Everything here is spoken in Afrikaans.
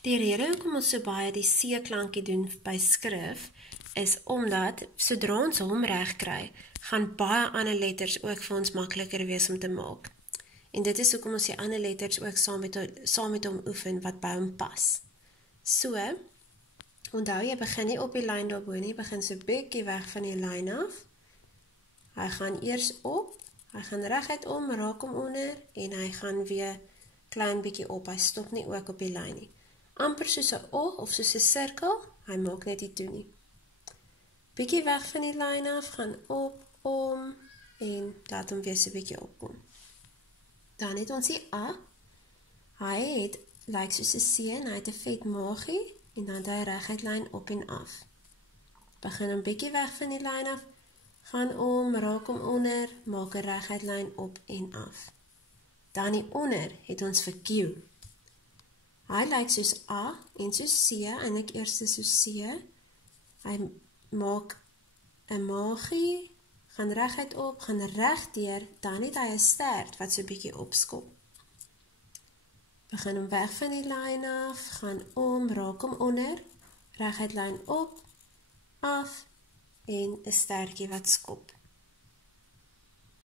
Die rede hoekom ons so baie die C-klankie doen by skrif, is omdat, sodra ons hom reg kry, gaan baie ander letters ook vir ons makliker wees om te maak. En dit is hoekom ons die ander letters ook saam met hom oefen wat by hom pas. So, onthou jy begin nie op die lyn daarbo nie, begin so bietjie weg van die lyn af. Hy gaan eers op, hy gaan reguit om, raak hom onder, en hy gaan weer klein bietjie op, hy stop nie ook op die lyn nie. Amper soos 'n O of soos 'n sirkel, hy maak net nie toe nie. Bietjie weg van die lyn af, gaan op, om, en laat hom weer so bietjie opkom. Dan het ons die A, hy lyk soos 'n C, en hy het 'n vet maagie, en dan het hy reguit lyn op en af. Begin hom bietjie weg van die lyn af, gaan om, raak hom onder, maak 'n reguit lyn op en af. Dan hieronder het ons vir Q. Hy lyk soos A en soos C, eintlik eers soos C. Hy maak 'n maagie, gaan reguit op, gaan regdeur, dan het hy 'n stert wat so 'n bietjie opskop. Begin hom weg van die lyn af, gaan om, raak hom onder, reguit lyn op, af, en 'n stertjie wat skop.